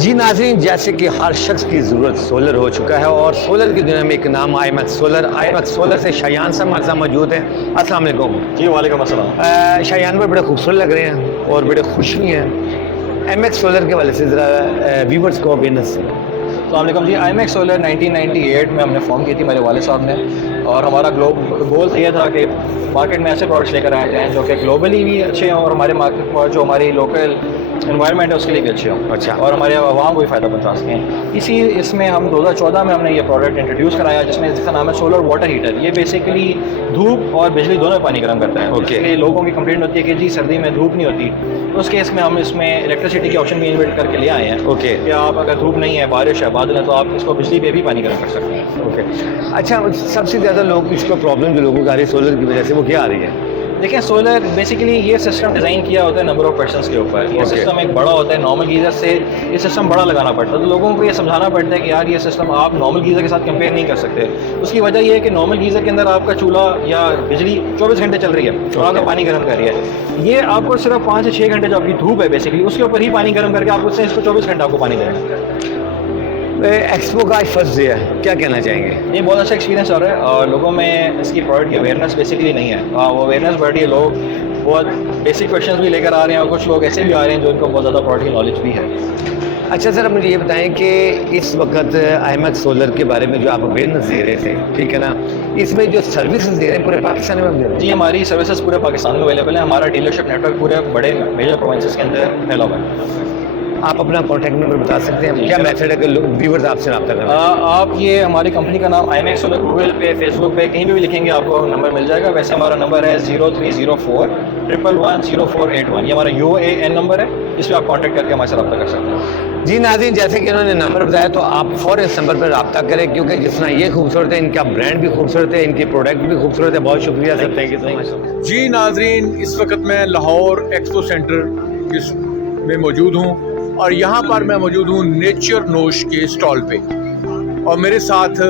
जी नाज़रीन, जैसे कि हर शख्स की ज़रूरत सोलर हो चुका है और सोलर की दुनिया में एक नाम IMAX सोलर से शायान साहब हमारे साथ मौजूद हैं। अस्सलाम वालेकुम। जी वालेकुम अस्सलाम। शायान भाई बड़े खूबसूरत लग रहे हैं और बड़े खुश भी हैं। IMAX सोलर के हवाले से ज़रा व्यूवर्स को अवेयरनेस दें। अस्सलाम वालेकुम जी। IMAX सोलर 1998 में हमने फॉर्म की थी मेरे वाले साहब ने, और हमारा गोल ये था कि मार्केट में ऐसे प्रोडक्ट्स लेकर आए जाएँ जो कि ग्लोबली भी अच्छे हों और हमारे मार्केट में जो हमारी लोकल एनवायरनमेंट है उसके लिए भी अच्छे हों। अच्छा। और हमारे आवाम को भी फ़ायदा पहुँचा सकें। इसमें हम 2014 में हमने ये प्रोडक्ट इंट्रोड्यूस कराया जिसका नाम है सोलर वाटर हीटर। ये बेसिकली धूप और बिजली दोनों में पानी गर्म करता है। ओके। इसलिए लोगों की कंप्लेंट होती है कि जी सर्दी में धूप नहीं होती, तो उस केस में हम इसमें इलेक्ट्रिसिटी के ऑप्शन भी इन्वर्ट करके ले आए हैं। ओके। कि आप अगर धूप नहीं है, बारिश है, बादल है, तो आप इसको बिजली पे भी पानी गर्म कर सकते हैं। ओके। अच्छा, सबसे ज़्यादा लोग इसको प्रॉब्लम जो लोगों को आ रही है सोलर की वजह से वो क्या आ रही है? देखिए, सोलर बेसिकली ये सिस्टम डिज़ाइन किया होता है नंबर ऑफ पर्सन्स के ऊपर। ये सिस्टम एक बड़ा होता है, नॉर्मल गीज़र से ये सिस्टम बड़ा लगाना पड़ता है। तो लोगों को ये समझाना पड़ता है कि यार ये सिस्टम आप नॉर्मल गीज़र के साथ कंपेयर नहीं कर सकते। उसकी वजह ये है कि नॉर्मल गीज़र के अंदर आपका चूल्हा या बिजली 24 घंटे चल रही है और आपका पानी गर्म कर रही है। ये आपको सिर्फ 5 से 6 घंटे जो आपकी धूप है बेसिकली उसके ऊपर ही पानी गर्म करके आपको उससे इसको 24 घंटे आपको पानी देना है। एक्सपो का आज फर्स्ट डे है, क्या कहना चाहेंगे? ये बहुत अच्छा एक्सपीरियंस आ रहा है और लोगों में इसकी प्रोडक्ट की अवेयरनेस बेसिकली नहीं है। वो अवेयरनेस बढ़ रही है, लोग बहुत बेसिक क्वेश्चंस भी लेकर आ रहे हैं और कुछ लोग ऐसे भी आ रहे हैं जो इनको बहुत ज़्यादा प्रोडक्ट की नॉलेज भी है। अच्छा सर, अब मुझे ये बताएं कि इस वक्त IMAX सोलर के बारे में जो आप अवेयरनेस दे रहे थे, ठीक है ना, इसमें जो सर्विसेज दे रहे हैं पूरे पाकिस्तान में दे रहे हैं? जी, हमारी सर्विसेज पूरे पाकिस्तान में अवेलेबल है। हमारा डीलरशिप नेटवर्क पूरे बड़े मेजर प्रोविंसेस के अंदर फैला हुआ है। आप अपना कॉन्टैक्ट नंबर बता सकते हैं? क्या मेथड है कि व्यूवर्स आपसे रब्ता करें? आप ये हमारी कंपनी का नाम IMAX सोलर गूगल पे, फेसबुक पे कहीं भी लिखेंगे आपको नंबर मिल जाएगा। वैसे हमारा नंबर है 0304 111 0481। ये हमारा UAN नंबर है, इस पर आप कॉन्टैक्ट करके हमारे से रब्ता कर सकते हैं। जी नाज़रीन, जैसे कि इन्होंने नंबर बताया तो आप फ़ौरन इस नंबर पर रब्ता करें, क्योंकि जितना ये खूबसूरत है, इनका ब्रांड भी खूबसूरत है, इनकी प्रोडक्ट भी खूबसूरत है। बहुत शुक्रिया sir, thank you so much. जी नाजरीन, इस वक्त मैं लाहौर एक्सपो सेंटर में मौजूद हूँ और यहाँ पर मैं मौजूद हूँ नेचर नोश के स्टॉल पे, और मेरे साथ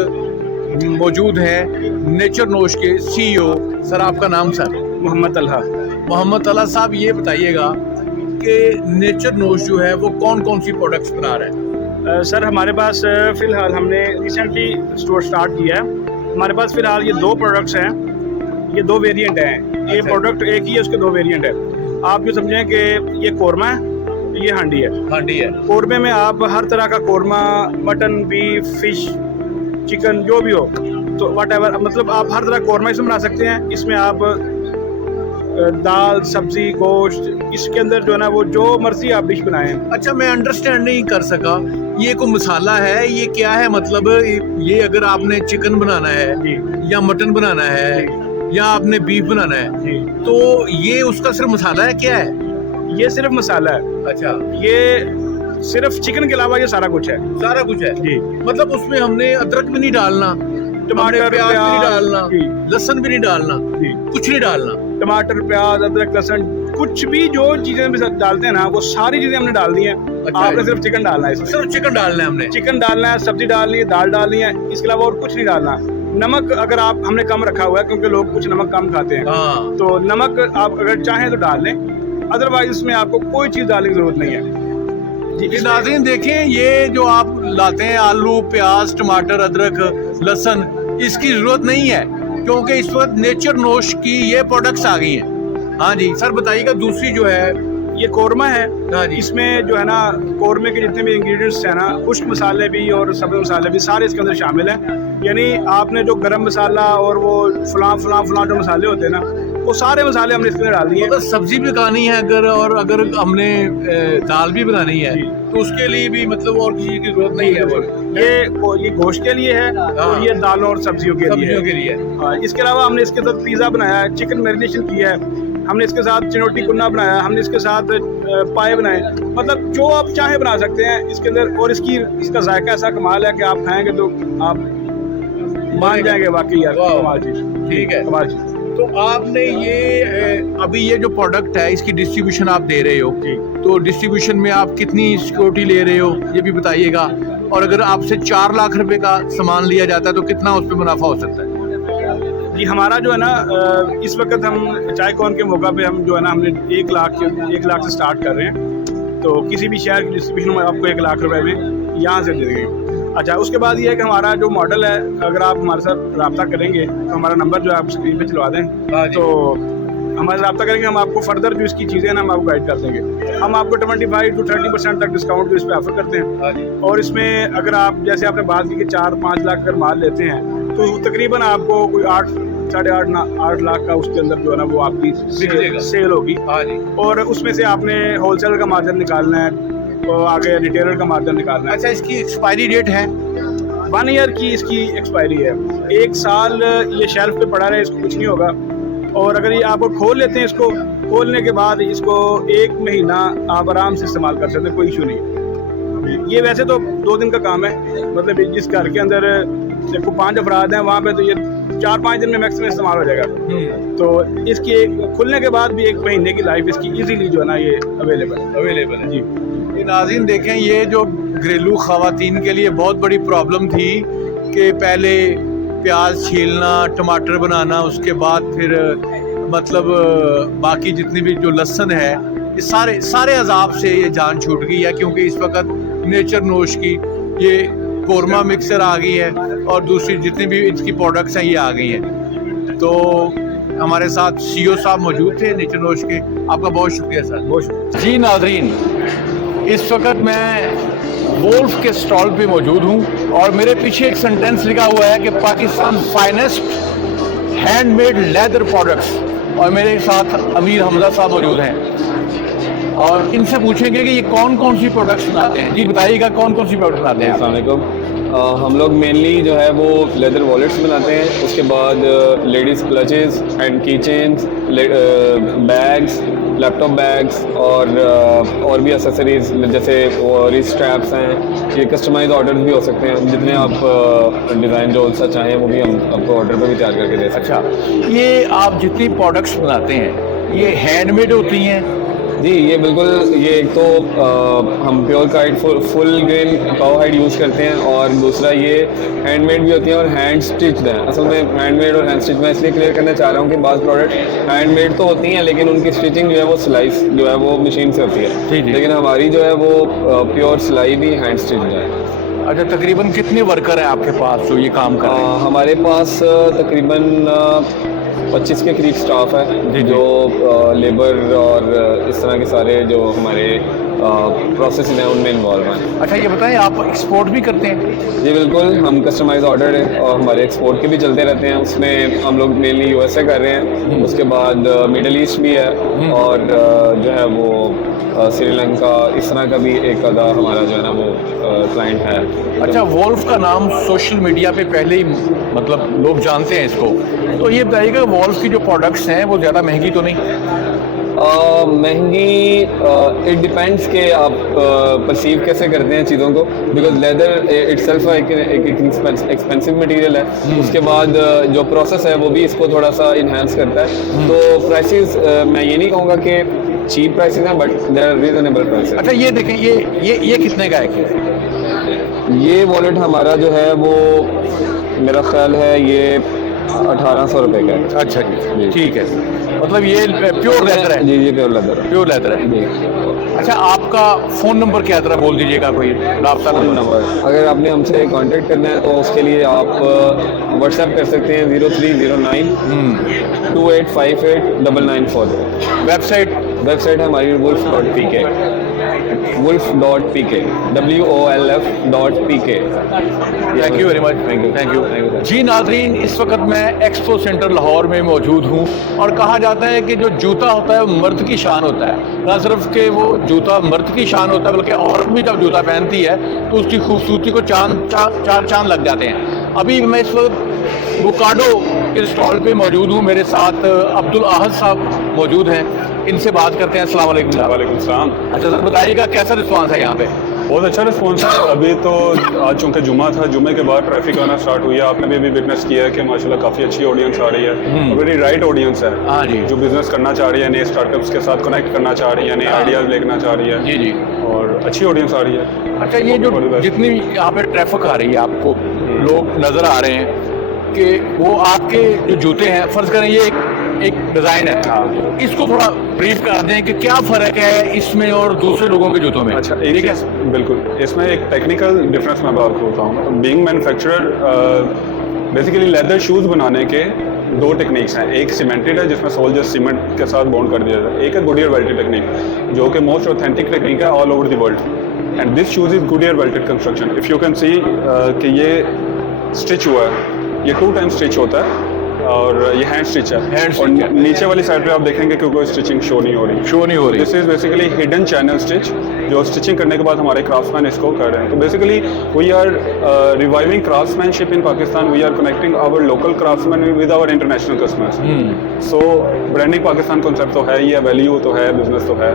मौजूद हैं नेचर नोश के CEO। सर, आपका नाम सर? मोहम्मद तलहा। मोहम्मद तलहा साहब, ये बताइएगा कि नेचर नोश जो है वो कौन कौन सी प्रोडक्ट्स बना रहे हैं? सर, हमारे पास फ़िलहाल हमने रिसेंटली स्टोर स्टार्ट किया है। हमारे पास फ़िलहाल ये 2 प्रोडक्ट्स हैं, ये 2 वेरिएंट हैं। ये प्रोडक्ट एक ही है, उसके 2 वेरिएंट है। आप जो समझें कि ये कोरमा है, ये हांडी है। हांडी है। कोरमे में आप हर तरह का korma, mutton, beef, fish, chicken जो भी हो, तो वट एवर, मतलब आप हर तरह कोरमा इसमें बना सकते हैं। इसमें आप दाल, सब्जी, गोश्त, इसके अंदर जो है ना वो जो मर्जी आप डिश बनाएं। अच्छा, मैं अंडरस्टैंड नहीं कर सका, ये कोई मसाला है, ये क्या है? मतलब ये अगर आपने चिकन बनाना है जी, या मटन बनाना है या आपने बीफ बनाना है, जी, तो ये उसका सिर्फ मसाला है, क्या है? ये सिर्फ मसाला है। अच्छा, ये सिर्फ चिकन के अलावा ये सारा कुछ है। सारा कुछ है जी। मतलब उसमें हमने अदरक भी नहीं डालना, टमाटर, प्याज भी नहीं डालना, जी, लहसुन भी नहीं डालना, जी। कुछ नहीं डालना। टमाटर, प्याज, अदरक, लहसुन, कुछ भी जो चीजें भी डालते हैं ना, वो सारी चीजें हमने डाल दी हैं। अच्छा, आपने सिर्फ चिकन डालना है इसमें। सिर्फ चिकन डालना है हमने। चिकन डालना है, सब्जी डालनी है, दाल डालनी है, इसके अलावा और कुछ नहीं डालना। नमक अगर आप हमने कम रखा हुआ है क्योंकि लोग कुछ नमक कम खाते हैं, हाँ। तो नमक आप अगर चाहें तो डाल लें, अदरवाइज इसमें आपको कोई चीज़ डालने की जरूरत नहीं है। जी नाज़रीन, देखें, ये जो आप लाते हैं आलू, प्याज, टमाटर, अदरक, लहसुन, इसकी जरूरत नहीं है क्योंकि इस वक्त नेचर नोश की ये प्रोडक्ट्स आ गई हैं। हाँ जी सर, बताइएगा। दूसरी जो है ये कोरमा है। हाँ जी। इसमें जो है ना कोरमे के जितने भी इंग्रेडिएंट्स हैं ना, खुश्क मसाले भी और सब्ज़ मसाले भी सारे इसके अंदर शामिल हैं। यानी आपने जो गरम मसाला और वो फलां जो मसाले होते हैं ना, वो सारे मसाले हमने इसके अंदर डाल दिए। अगर सब्जी भी बनानी है अगर हमने दाल भी बनानी है तो उसके लिए भी मतलब और किसी की जरूरत नहीं है। ये गोश्त के लिए है और ये दालों और सब्जियों के लिए है। इसके अलावा हमने इसके साथ पिज़्ज़ा बनाया है, चिकन मैरिनेशन किया है, हमने इसके साथ चिनोटी कुन्ना बनाया, हमने इसके साथ पाए बनाए। मतलब जो आप चाहे बना सकते हैं इसके अंदर, और इसका जायका ऐसा कमाल है कि आप खाएंगे तो आप मान जाएंगे वाकई यार कमाल चीज़। ठीक है, कमाल चीज़। तो आपने ये अभी ये जो प्रोडक्ट है इसकी डिस्ट्रीब्यूशन आप दे रहे हो, तो डिस्ट्रीब्यूशन में आप कितनी सिक्योरिटी ले रहे हो ये भी बताइएगा, और अगर आपसे 4 लाख रुपए का सामान लिया जाता है तो कितना उस पर मुनाफा हो सकता है? जी, हमारा जो है ना इस वक्त हम चाय कॉर्न के मौका पे हम जो है ना हमने 1 लाख से स्टार्ट कर रहे हैं। तो किसी भी शहर की डिस्ट्रीब्यूशन में आपको 1 लाख रुपए में यहाँ से दे देंगे। अच्छा, उसके बाद ये है कि हमारा जो मॉडल है, अगर आप हमारे साथ रब्ता करेंगे तो हमारा नंबर जो है आप स्क्रीन पे चलवा दें, तो हमारे साथ रब्ता करेंगे, हम आपको फर्दर जो इसकी चीज़ें ना हम आपको गाइड कर देंगे। हम आपको 25 to 30% तक डिस्काउंट इस पर ऑफर करते हैं। और इसमें अगर आप जैसे आपने बात की कि 4-5 लाख अगर माल लेते हैं तो तकरीबन आपको कोई 8 लाख का उसके अंदर जो है ना वो आपकी सेल होगी। और उसमें से आपने होलसेलर का मार्जिन निकालना है, तो आगे रिटेलर का मार्जिन निकालना है। अच्छा, इसकी एक्सपायरी डेट है? 1 ईयर की इसकी एक्सपायरी है। 1 साल ये शेल्फ पे पड़ा रहे, इसको कुछ नहीं होगा। और अगर ये आप खोल लेते हैं, इसको खोलने के बाद इसको 1 महीना आप आराम से इस्तेमाल कर सकते हैं, कोई इशू नहीं। ये वैसे तो 2 दिन का काम है, मतलब जिस घर के अंदर देखो 5 अफराद हैं वहाँ पे तो ये 4-5 दिन में मैक्सिमम इस्तेमाल हो जाएगा। तो इसकी खुलने के बाद भी 1 महीने की लाइफ इसकी इजीली जो है ना ये अवेलेबल है जी। ये नाज़रीन देखें, ये जो घरेलू ख़वातीन के लिए बहुत बड़ी प्रॉब्लम थी कि पहले प्याज छीलना, टमाटर बनाना, उसके बाद फिर मतलब बाकी जितनी भी जो लहसुन है, ये सारे अजाब से ये जान छूट गई है, क्योंकि इस वक्त नेचर नोश की ये कोरमा मिक्सर आ गई है और दूसरी जितनी भी इसकी प्रोडक्ट्स हैं ये आ गई हैं। तो हमारे साथ CEO साहब मौजूद थे नेचर नोश के, आपका बहुत शुक्रिया सर। बहुत शुक्रिया जी। नाज़रीन, इस वक्त मैं वोल्फ के स्टॉल पे मौजूद हूँ और मेरे पीछे एक सेंटेंस लिखा हुआ है कि Pakistan finest handmade leather products, और मेरे साथ अमीर हमजा साहब मौजूद हैं और इनसे पूछेंगे कि ये कौन कौन सी प्रोडक्ट्स बनाते हैं। जी बताइएगा, कौन कौन सी प्रोडक्ट्स बनाते हैं? अस्सलाम वालेकुम। हम लोग मेनली जो है वो लेदर वॉलेट्स बनाते हैं, उसके बाद लेडीज़ क्लचेस एंड की चेन्स, बैग्स, लैपटॉप बैग्स और भी एसेसरीज़ जैसे रिस्ट स्ट्रैप्स हैं। ये कस्टमाइज ऑर्डर भी हो सकते हैं, जितने आप डिज़ाइन जो सा चाहें वो भी हम आपको ऑर्डर पर भी तैयार करके दे सकते हैं। अच्छा, ये आप जितनी प्रोडक्ट्स बनाते हैं ये हैंडमेड होती हैं? जी, ये बिल्कुल, ये एक तो हम pure kite full grain cow hide use करते हैं, और दूसरा ये हैंडमेड भी होती हैं और हैंड स्टिच्ड हैं। असल में हैंडमेड और हैंड स्टिच मैं इसलिए क्लियर करना चाह रहा हूँ कि बाज़ प्रोडक्ट हैंडमेड तो होती हैं लेकिन उनकी स्टिचिंग जो है वो सिलाई जो है वो मशीन से होती है, लेकिन हमारी जो है वो प्योर सिलाई भी हैंड स्टिच्ड है। अच्छा, तकरीबन कितने वर्कर हैं आपके पास जो ये काम कर रहे हैं? हमारे पास तकरीबन 25 के करीब स्टाफ है जो लेबर और इस तरह के सारे जो हमारे प्रोसेस हैं उनमें इन्वॉल्व हैं। अच्छा, ये बताएं, आप एक्सपोर्ट भी करते हैं? जी बिल्कुल, हम कस्टमाइज ऑर्डर है और हमारे एक्सपोर्ट के भी चलते रहते हैं। उसमें हम लोग मेनली USA कर रहे हैं, उसके बाद मिडल ईस्ट भी है और जो है वो श्रीलंका, इस तरह का भी एक आधा हमारा जो है ना वो क्लाइंट है। अच्छा, वोल्फ का नाम सोशल मीडिया पे पहले ही मतलब लोग जानते हैं इसको, तो ये बताइएगा वोल्फ की जो प्रोडक्ट्स हैं वो ज़्यादा महंगी तो नहीं? महंगी इट डिपेंड्स कि आप परसीव कैसे करते हैं चीज़ों को, बिकॉज लेदर इटसेल्फ एक एक्सपेंसिव मटेरियल है। उसके बाद जो प्रोसेस है वो भी इसको थोड़ा सा इन्हांस करता है। तो प्राइसेस मैं ये नहीं कहूँगा कि चीप प्राइसेस हैं, but there are reasonable prices. अच्छा, ये देखें, ये कितने का है? ये वॉलेट हमारा जो है वो मेरा ख्याल है ये 1800 रुपये का है। अच्छा जी, ठीक है, मतलब ये प्योर लेदर है? जी जी, प्योर लेदर है। प्योर लेदर है जी। अच्छा, आपका फ़ोन नंबर क्या तरह बोल दीजिएगा, कोई राब्ता नंबर अगर आपने हमसे कांटेक्ट करना है तो उसके लिए आप व्हाट्सएप कर सकते हैं 0309 2858 994। वेबसाइट है हमारी wolf.pk wolf.pk WOLF.pk। Thank you very much. Thank you जी। नाज़रीन, इस वक्त मैं एक्सपो सेंटर लाहौर में मौजूद हूँ और कहा जाता है कि जो जूता होता है वो मर्द की शान होता है। ना सिर्फ कि वो जूता मर्द की शान होता है बल्कि औरत भी जब जूता पहनती है तो उसकी खूबसूरती को चार चांद लग जाते हैं। अभी मैं इस वक्त बुकाडो के स्टॉल पे मौजूद हूँ, मेरे साथ अब्दुल अहद साहब मौजूद हैं, इनसे बात करते हैं। अस्सलाम वालेकुम। वालेकुम सलाम। अच्छा सर, बताइएगा कैसा रिस्पांस है यहाँ पे? बहुत अच्छा रिस्पॉन्स है। अभी तो आज चूँकि जुमा था, जुमे के बाद ट्रैफिक आना स्टार्ट हुई है। आपने भी अभी विटनेस किया है कि माशाल्लाह काफ़ी अच्छी ऑडियंस आ रही है, वेरी राइट ऑडियंस है। हाँ जी, जो बिजनेस करना चाह रही है, नए स्टार्टअप्स के साथ कनेक्ट करना चाह रही है, नए आइडियाज़ लेना चाह रही है। जी जी, और अच्छी ऑडियंस आ रही है। अच्छा, ये जो जितनी यहाँ पे ट्रैफिक आ रही है, आपको लोग नज़र आ रहे हैं कि वो आपके जो जूते हैं, फ़र्ज़ करें ये एक डिजाइन है। हाँ। इसको थोड़ा ब्रीफ कर दें कि क्या फर्क है इसमें और दूसरे लोगों के जूतों में। अच्छा, एक चीज़ बिल्कुल, इसमें एक टेक्निकल डिफरेंस मैं आपको बताऊँ। Being manufacturer, basically leather shoes बनाने के दो टेक्निक्स हैं। एक सीमेंटेड है जिसमें सोल जस्ट सीमेंट के साथ बॉन्ड कर दिया जाता है, एक है गुडियर वेल्टेड टेक्निक जो कि मोस्ट ऑथेंटिक टेक्निक है all over the world. And this shoes is Goodyear welted construction. If you can see कि ये स्टिच हुआ है, ये 2 टाइम स्टिच होता है और ये हैंड स्टिच है। और नीचे वाली साइड पे आप देखेंगे कि कोई स्टिचिंग शो नहीं हो रही। This is basically hidden channel stitch जो स्टिचिंग करने के बाद हमारे क्राफ्ट्समैन इसको कर रहे हैं। तो basically we are reviving craftsmanship in Pakistan, we are connecting our local craftsman with our international customers. So branding Pakistan concept तो है, ये वैल्यू तो है, बिजनेस तो है।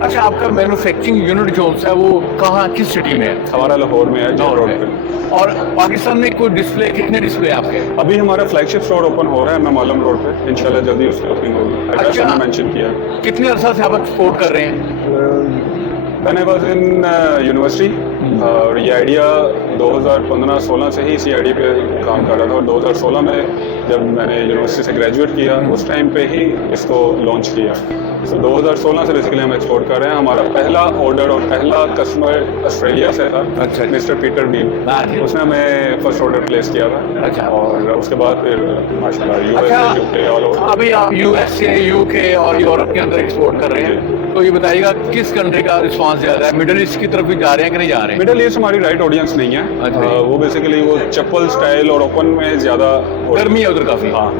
अच्छा, आपका मैन्युफैक्चरिंग यूनिट जो है वो कहाँ, किस सिटी में है? हमारा लाहौर में है, जौहर रोड पे। और पाकिस्तान में कोई डिस्प्ले, कितने डिस्प्ले आपके? अभी हमारा फ्लैगशिप स्टोर ओपन हो रहा है मेमालम रोड पे, इंशाल्लाह जल्दी उसकी ओपनिंग होगी। एड्रेस मैंने मेंशन किया। कितने अरसा से आप एक्सपोर्ट कर रहे हैं? When I was in university और ये आइडिया 2015-16 से ही इसी आइडिया पे काम कर रहा था। और 2016 में जब मैंने यूनिवर्सिटी से ग्रेजुएट किया उस टाइम पे ही इसको लॉन्च किया। तो 2016 से बेसिकली हम एक्सपोर्ट कर रहे हैं। हमारा पहला ऑर्डर और पहला कस्टमर ऑस्ट्रेलिया से था। अच्छा। मिस्टर पीटर बील, उसने हमें फर्स्ट ऑर्डर प्लेस किया था। अच्छा। और उसके बाद फिर माशाल्लाह अच्छा, यूएस, यूके, ऑल ओवर। अभी आप यूएसए, यूके और यूरोप के अंदर एक्सपोर्ट कर रहे हैं, तो ये बताइएगा किस कंट्री का रिस्पांस ज़्यादा है? मिडिल ईस्ट की तरफ भी जा रहे हैं कि नहीं जा रहे हैं? मिडिल ईस्ट हमारी राइट ऑडियंस नहीं है। अच्छा। वो बेसिकली वो चप्पल स्टाइल और ओपन में ज़्यादा गर्मी है उधर काफ़ी। हाँ,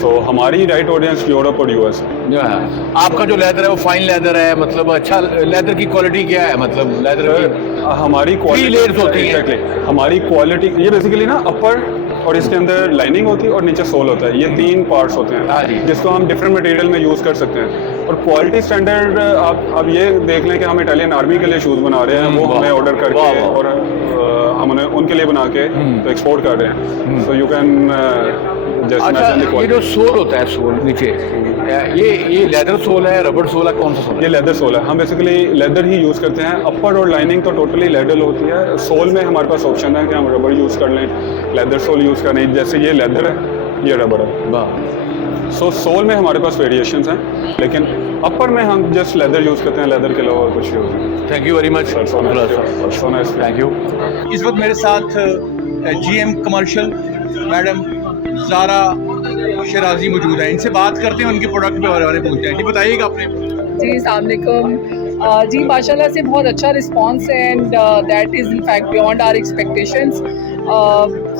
सो हमारी राइट ऑडियंस यूरोप और यूएस। जो है आपका जो लेदर है वो फाइन लेदर है, मतलब अच्छा लेदर की क्वालिटी क्या है? मतलब लेदर की हमारी क्वालिटी layers होती हैं। Exactly। हमारी क्वालिटी ये बेसिकली ना अपर और इसके अंदर लाइनिंग होती है और नीचे सोल होता है। ये 3 पार्ट्स होते हाँ जी। हैं जिसको हम डिफरेंट मटेरियल में यूज़ कर सकते हैं। और क्वालिटी स्टैंडर्ड आप ये देख लें कि हम इटालियन आर्मी के लिए शूज़ बना रहे हैं, वो हमें ऑर्डर करके और हम उन्हें उनके लिए बना के तो एक्सपोर्ट कर रहे हैं। सो यू कैन जस्ट अच्छा, इमेजिन द ये क्वालिटी। जो सोल होता है, सोल नीचे, ये लेदर सोल है, रबड़ सोल है, कौन सा सोल ये है? लेदर सोल है। हम बेसिकली लेदर ही यूज़ करते हैं। अपर और लाइनिंग तो टोटली लेदर होती है। सोल में हमारे पास ऑप्शन है कि हम रबड़ यूज़ कर लें, लेदर सोल यूज़ कर लें। जैसे ये लेदर है, ये रबड़ है। वाह। सो सोल में हमारे पास वेरिएशंस हैं, लेकिन अपर में हम जस्ट लेदर यूज़ करते हैं, लेदर के अलावा और कुछ यूज़ नहीं। Thank you very much. Thank you. इस वक्त मेरे साथ जीएम कमर्शियल मैडम ज़ारा शराजी मौजूद है। इनसे बात करते हैं, उनके प्रोडक्ट के बारे में पूछते हैं। जी बताइएगा अपने। जी अस्सलाम वालेकुम। जी माशाल्लाह से बहुत अच्छा रिस्पांस है and that is in fact beyond our expectations.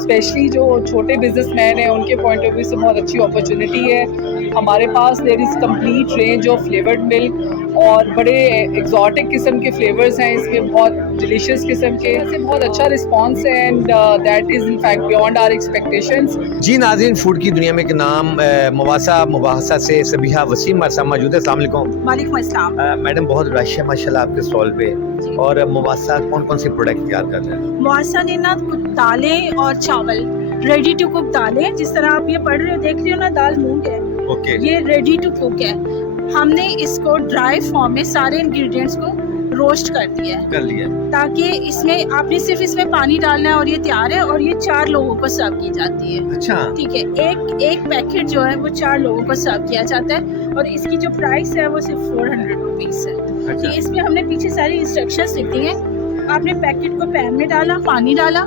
Specially जो छोटे बिजनेसमैन हैं उनके पॉइंट ऑफ व्यू से बहुत अच्छी अपॉर्चुनिटी है। हमारे पास there is complete range of flavoured milk और बड़े एग्जॉटिक किस्म के फ्लेवर्स हैं इसमें, बहुत डिलीशियस किस्म के। इससे बहुत अच्छा रिस्पांस है and that is in fact beyond our expectations. जी नाज़रीन, फूड की दुनिया में एक नाम मुबासा से सबिहा वसीम हमारे साथ मौजूद है। अस्सलाम वालेकुम। वालेकुम अस्सलाम। मैडम, बहुत रश है माशाल्लाह आपके स्टॉल पे। और मुबासा कौन कौन से प्रोडक्ट तैयार कर रहे हैं? मुआसा ने ना कुछ दालें और चावल, रेडी टू कुक दालें, जिस तरह आप ये पढ़ रहे हो, देख रहे हो ना, दाल मूंग है, ओके। ये रेडी टू कुक है। हमने इसको ड्राई फॉर्म में सारे इंग्रेडिएंट्स को रोस्ट कर दिया है, कर लिया। ताकि इसमें आपने सिर्फ इसमें पानी डालना है और ये तैयार है। और ये 4 लोगों को सर्व की जाती है। अच्छा। ठीक है, एक पैकेट जो है वो 4 लोगों को सर्व किया जाता है और इसकी जो प्राइस है वो सिर्फ 400 रुपीज़ है। अच्छा। ठीक है, इसमें हमने पीछे सारी इंस्ट्रक्शंस लिख दी हैं। आपने पैकेट को पैन में डाला, पानी डाला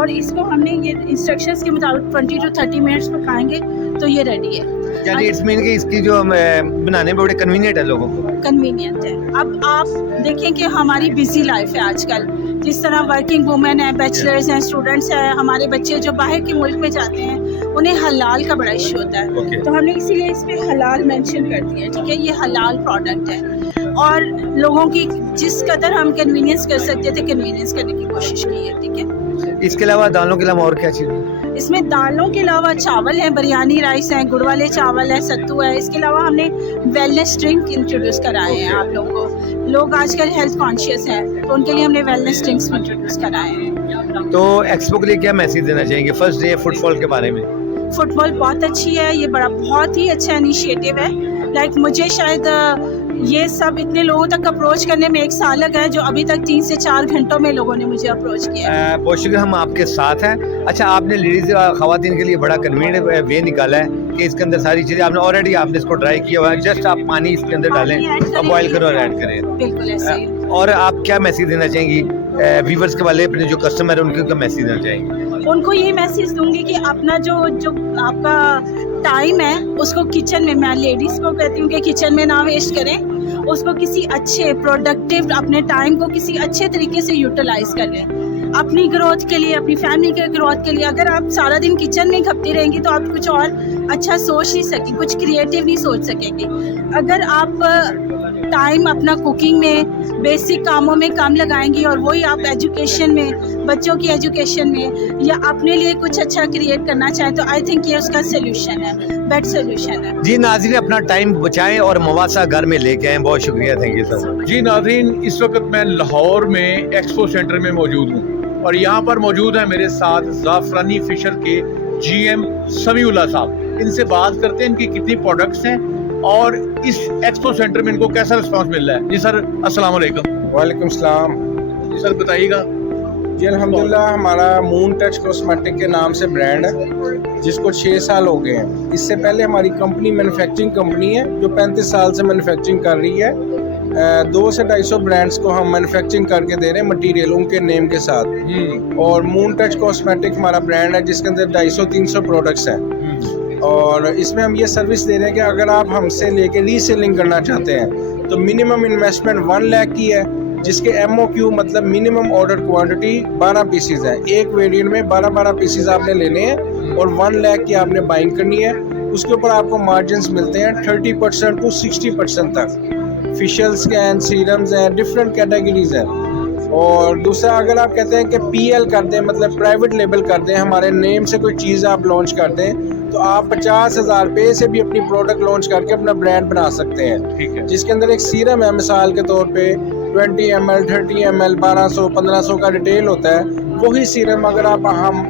और इसको हमने ये इंस्ट्रक्शंस के मुताबिक 20 to 30 मिनट्स पकाएंगे तो ये रेडी है। यानी इट्स मीन कि इसकी जो बनाने में बड़े कन्वीनियंट है लोगों को। कन्वीनियंट है। अब आप देखें कि हमारी बिजी लाइफ है आजकल, जिस तरह वर्किंग वुमेन है, बैचलर्स हैं, स्टूडेंट्स हैं, हमारे बच्चे जो बाहर के मुल्क में जाते हैं उन्हें हलाल का बड़ा इशू होता है। Okay. तो हमने इसीलिए इस पे हलाल मेंशन कर दिया है। ठीक है, ये हलाल प्रोडक्ट है और लोगों की जिस कदर हम कन्वीनियंस कर सकते थे कन्वीनियंस करने की कोशिश की है। ठीक है, इसके अलावा दालों के अलावा और क्या चीज़ है? इसमें दालों के अलावा चावल है, बिरयानी राइस है, गुड़ वाले चावल है, सत्तू है। इसके अलावा हमने वेलनेस ड्रिंक इंट्रोड्यूस कराए हैं आप लोगों को। लोग आजकल हेल्थ कॉन्शियस हैं तो उनके लिए हमने वेलनेस ड्रिंक्स इंट्रोड्यूस कराए हैं। तो एक्सपो के लिए क्या मैसेज देना चाहेंगे फर्स्ट डे फुटफॉल के बारे में? फुटबॉल बहुत अच्छी है, ये बड़ा बहुत ही अच्छा इनिशिएटिव है। लाइक मुझे शायद ये सब इतने लोगों तक अप्रोच करने में 1 साल लगा है, जो अभी तक 3 से 4 घंटों में लोगों ने मुझे अप्रोच किया है। बहुत शुक्रिया, हम आपके साथ हैं। अच्छा, आपने लेडीज खवातीन के लिए बड़ा कन्वीनियंट वे निकाला है कि इसके अंदर सारी चीज़ें आपने आपने इसको ट्राई किया हुआ है। जस्ट आप पानी इसके अंदर डालें और बॉयल करो और ऐड करें। बिल्कुल ऐसे ही। और आप क्या मैसेज देना चाहेंगी व्यूवर्स के वाले, अपने जो कस्टमर है उनको क्या मैसेज देना चाहेंगी? उनको ये मैसेज दूंगी कि अपना जो आपका टाइम है उसको किचन में, मैं लेडीज़ को कहती हूँ कि किचन में ना वेस्ट करें, उसको किसी अच्छे प्रोडक्टिव, अपने टाइम को किसी अच्छे तरीके से यूटिलाइज कर लें अपनी ग्रोथ के लिए, अपनी फैमिली के ग्रोथ के लिए। अगर आप सारा दिन किचन में खपती रहेंगी तो आप कुछ और अच्छा सोच नहीं सकेंगे, कुछ क्रिएटिव नहीं सोच सकेंगे। अगर आप टाइम अपना कुकिंग में, बेसिक कामों में कम लगाएंगी और वही आप एजुकेशन में, बच्चों की एजुकेशन में या अपने लिए कुछ अच्छा क्रिएट करना चाहें तो आई थिंक ये उसका सोल्यूशन है, बेस्ट सोल्यूशन है। जी नाज़रीन, अपना टाइम बचाएं और मवासा घर में लेके आएं। बहुत शुक्रिया, थैंक यू सर। जी नाज़रीन, इस वक्त मैं लाहौर में एक्सपो सेंटर में मौजूद हूँ और यहाँ पर मौजूद है मेरे साथ ज़ाफ़रानी फिशर के GM समीउल्लाह साहब। इनसे बात करते हैं इनकी कितनी प्रोडक्ट्स हैं और इस एक्सपो सेंटर में इनको कैसा रिस्पांस मिल रहा है। जी सर, अस्सलाम वालेकुम। वालेकुम सलाम। जी सर, बताइएगा। जी अल्हम्दुलिल्लाह, हमारा मून टच कॉस्मेटिक के नाम से ब्रांड है जिसको 6 साल हो गए हैं। इससे पहले हमारी कंपनी मैन्युफैक्चरिंग कंपनी है जो 35 साल से मैन्युफैक्चरिंग कर रही है। 200 से 250 ब्रांड्स को हम मैन्युफैक्चरिंग करके दे रहे हैं मटेरियल उनके नेम के साथ। और मून टच कॉस्मेटिक हमारा ब्रांड है जिसके अंदर 250-300 प्रोडक्ट्स हैं और इसमें हम ये सर्विस दे रहे हैं कि अगर आप हमसे लेके रीसेलिंग करना चाहते हैं तो मिनिमम इन्वेस्टमेंट 1 लाख की है, जिसके MOQ मतलब मिनिमम ऑर्डर क्वांटिटी 12 पीसीज है। एक वेरिएंट में 12 पीसीज आपने लेने हैं और 1 लाख की आपने बाइंग करनी है। उसके ऊपर आपको मार्जिन्स मिलते हैं 30% to 60% तक। फेशियल्स के हैं, सीरम्स हैं, डिफरेंट कैटेगरीज हैं। और दूसरा, अगर आप कहते हैं कि PL कर दें, मतलब प्राइवेट लेबल कर दें, हमारे नेम से कोई चीज़ आप लॉन्च कर दें तो आप 50,000 रुपये से भी अपनी प्रोडक्ट लॉन्च करके अपना ब्रांड बना सकते हैं। ठीक है। जिसके अंदर एक सीरम है, मिसाल के तौर पे 20 ml, 30 ml, 1200, 1500 का रिटेल होता है। वही सीरम अगर आप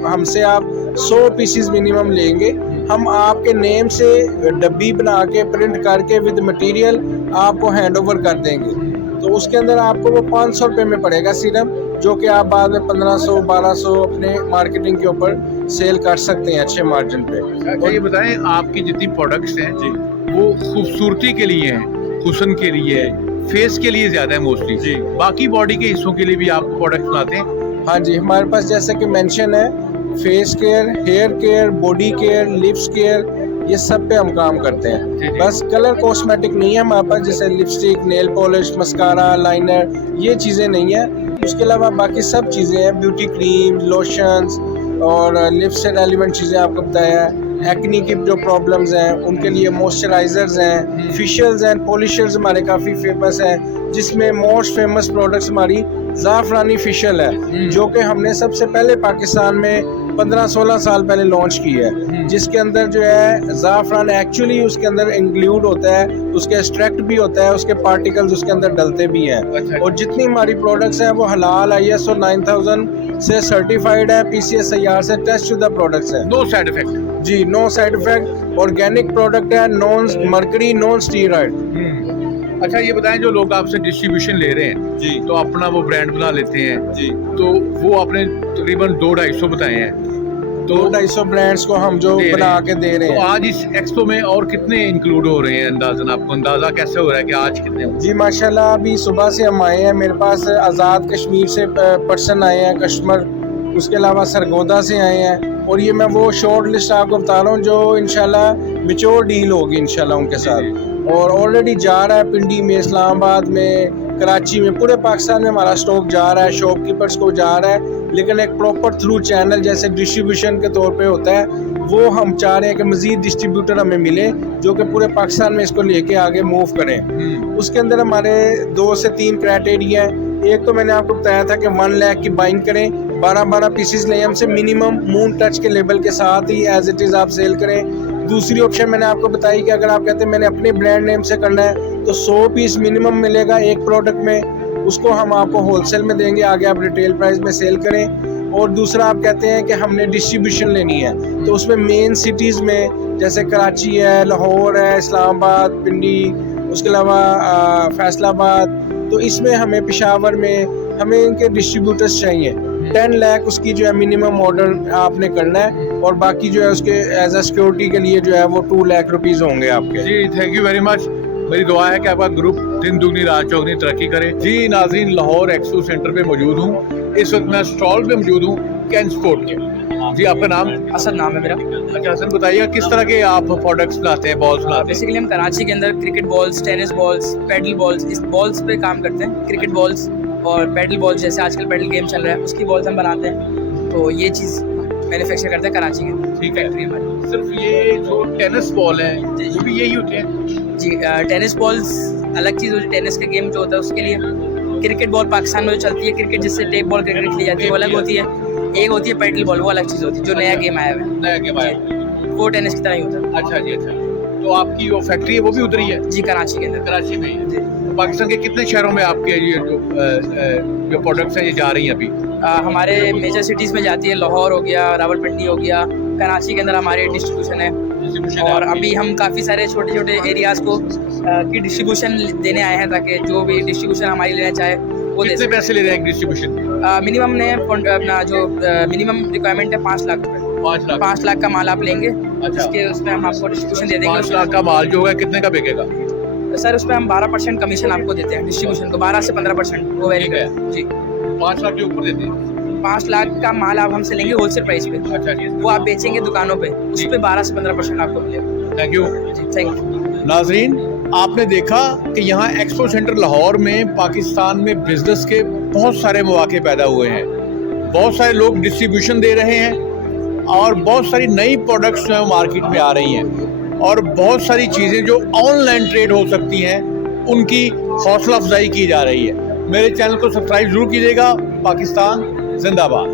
हमसे आप 100 पीसीज मिनिमम लेंगे, हम आपके नेम से डब्बी बना के प्रिंट करके विद मटेरियल आपको हैंड ओवर कर देंगे। तो उसके अंदर आपको वो 500 रुपये में पड़ेगा सीरम, जो कि आप बाद में 1500-1200 अपने मार्केटिंग के ऊपर सेल कर सकते हैं अच्छे मार्जिन पे। और ये बताएं, आपकी जितनी प्रोडक्ट्स हैं जी वो खूबसूरती के लिए हैं, हुस्न के लिए, फेस के लिए ज़्यादा है मोस्टली जी, बाकी बॉडी के हिस्सों के लिए भी आप प्रोडक्ट्स बनाते हैं? हाँ जी, हमारे पास जैसे कि मेंशन है face care, hair care, body care, lips care, ये सब पे हम काम करते हैं। बस कलर कॉस्मेटिक नहीं है हमारे पास, जैसे lipstick, nail polish, mascara, liner, ये चीज़ें नहीं है। उसके अलावा बाकी सब चीज़ें हैं, ब्यूटी क्रीम, लोशंस और लिप्स से रेलिवेंट चीज़ें आपको बताया है। एक्नी की जो प्रॉब्लम्स हैं उनके लिए मॉइस्चराइजर्स हैं, फेशियल्स हैं, पॉलिशर्स हमारे काफ़ी फेमस हैं, जिसमें मोस्ट फेमस प्रोडक्ट्स हमारी ज़ाफ़रानी फेशियल है जो कि हमने सबसे पहले पाकिस्तान में 15-16 साल पहले लॉन्च की है, जिसके अंदर जो है ज़ाफ़रान एक्चुअली उसके अंदर इंक्लूड होता है, उसके एक्सट्रैक्ट भी होता है, उसके पार्टिकल्स उसके अंदर डलते भी हैं। और जितनी हमारी प्रोडक्ट्स हैं वो हलाल ISO 9000 से सर्टिफाइड है, PCS IR से टेस्ट शुदा प्रोडक्ट्स हैं। नो साइड इफेक्ट जी, no side effect, organic product है, नॉन मर्करी, नॉन स्टीरॉइड। अच्छा, ये बताएं, जो लोग आपसे डिस्ट्रीब्यूशन ले रहे हैं जी तो अपना वो ब्रांड बना लेते हैं जी, तो वो आपने तकरीबन 200-250 बताए हैं, तो 200 ब्रांड्स को हम जो बना के दे रहे हैं। तो आज इस एक्सपो में और कितने इंक्लूड हो रहे हैं अंदाजन? आपको अंदाजा कैसे हो रहा है कि आज कितने हो? जी माशाल्लाह, अभी सुबह से हम आए हैं, मेरे पास आज़ाद कश्मीर से पर्सन आए हैं कस्टमर, उसके अलावा सरगोदा से आए हैं, और ये मैं वो शॉर्ट लिस्ट आपको बता रहा हूँ जो इंशाल्लाह मैच्योर डील होगी इंशाल्लाह उनके साथ। और ऑलरेडी जा रहा है पिंडी में, इस्लामाबाद में, कराची में, पूरे पाकिस्तान में हमारा स्टॉक जा रहा है, शॉपकीपर्स को जा रहा है, लेकिन एक प्रॉपर थ्रू चैनल जैसे डिस्ट्रीब्यूशन के तौर पे होता है, वो हम चाह रहे हैं कि मज़ीद डिस्ट्रीब्यूटर हमें मिले जो कि पूरे पाकिस्तान में इसको लेके आगे मूव करें। उसके अंदर हमारे 2 से 3 क्राइटेरिया हैं। एक तो मैंने आपको बताया था कि 1 लाख की बाइंग करें, 12 पीसेस लें हमसे मिनिमम, मून टच के लेबल के साथ ही एज इट इज़ आप सेल करें। दूसरी ऑप्शन मैंने आपको बताई कि अगर आप कहते हैं मैंने अपने ब्रांड नेम से करना है तो 100 पीस मिनिमम मिलेगा एक प्रोडक्ट में, उसको हम आपको होलसेल में देंगे, आगे आप रिटेल प्राइस में सेल करें। और दूसरा आप कहते हैं कि हमने डिस्ट्रीब्यूशन लेनी है, तो उसमें मेन सिटीज़ में जैसे कराची है, लाहौर है, इस्लामाबाद, पिंडी उसके अलावा फैसलाबाद, तो इसमें हमें पेशावर में हमें इनके डिस्ट्रीब्यूटर्स चाहिए। 10 लाख उसकी जो है मिनिमम ऑर्डर आपने करना है, और बाकी जो है उसके एज अ सिक्योरिटी के लिए जो है वो 2 लाख रुपीज़ होंगे आपके। जी थैंक यू वेरी मच। मेरी दुआ है कि आपका ग्रुप दिन दुगनी रात चौगनी तरक्की करे। जी नाज़रीन, लाहौर एक्सपो सेंटर पे मौजूद हूँ। इस वक्त मैं स्टॉल पे मौजूद हूँ कैन स्पोर्ट के। जी आपका नाम? असद नाम है मेरा। अच्छा हसन, बताइएगा किस तरह के आप प्रोडक्ट्स बनाते हैं, बॉल्स बनाते हैं? बेसिकली हम कराची के अंदर cricket balls, tennis balls, paddle balls, इस बॉल्स पे काम करते हैं। क्रिकेट बॉल्स और पैडल बॉल्स, जैसे आजकल पैडल गेम चल रहा है, उसकी बॉल्स हम बनाते हैं। तो ये चीज़ मैन्युफैक्चर करते हैं कराची के अंदर। ठीक है, सिर्फ ये जो टेनिस बॉल है वो भी यही होते हैं? जी टेनिस बॉल्स अलग चीज़ होती है। टेनिस के गेम जो होता है उसके लिए क्रिकेट बॉल पाकिस्तान में जो चलती है, क्रिकेट जिससे टेप बॉल क्रिकेट खेली जाती है, वो अलग होती है। एक होती है पैडल बॉल, वो अलग चीज़ होती है, जो नया गेम आया हुआ है। नया गेम आया है, वो टेनिस की तरह ही होता है। अच्छा जी, अच्छा। तो आपकी जो फैक्ट्री है वो भी उधर ही है? जी कराची के अंदर। कराची में ही है। तो पाकिस्तान के कितने शहरों में आपके ये जो प्रोडक्ट्स हैं ये जा रही हैं अभी? हमारे मेजर सिटीज़ में जाती है। लाहौर हो गया, रावलपिंडी हो गया, कराची के अंदर हमारे डिस्ट्रीब्यूशन है। और अभी हम काफ़ी सारे छोटे छोटे एरियाज़ को की डिस्ट्रीब्यूशन देने आए हैं, ताकि जो भी डिस्ट्रीब्यूशन हमारी लेना चाहे वो दे कितने सके। पैसे ले रहे हैं डिस्ट्रीब्यूशन? मिनिमम ने अपना जो मिनिमम रिक्वायरमेंट है 5 लाख रुपये। 5 लाख? 5 लाख का माल आप लेंगे, अच्छा। उसके उसमें हम आपको डिस्ट्रीब्यूशन दे देंगे। 5 लाख का माल जो है कितने का बिकेगा? सर उसमें हम 12% कमीशन आपको देते हैं डिस्ट्रीब्यूशन को, 12 से 15%, वो वेरी ठीक है। है जी। 5 लाख के ऊपर देते हैं? 5 लाख का माल आप हमसे लेंगे होलसेल प्राइस पे, अच्छा जी, वो आप बेचेंगे दुकानों पे, उस पर 12 से 15% आपको मिलेगा। Thank you. जी थैंक यू। नाजरीन, आपने देखा कि यहाँ एक्सपो सेंटर लाहौर में पाकिस्तान में बिजनेस के बहुत सारे मौके पैदा हुए हैं। बहुत सारे लोग डिस्ट्रीब्यूशन दे रहे हैं और बहुत सारी नई प्रोडक्ट्स जो है मार्केट में आ रही हैं, और बहुत सारी चीज़ें जो ऑनलाइन ट्रेड हो सकती हैं उनकी हौसला अफजाई की जा रही है। मेरे चैनल को सब्सक्राइब जरूर कीजिएगा। पाकिस्तान जिंदाबाद।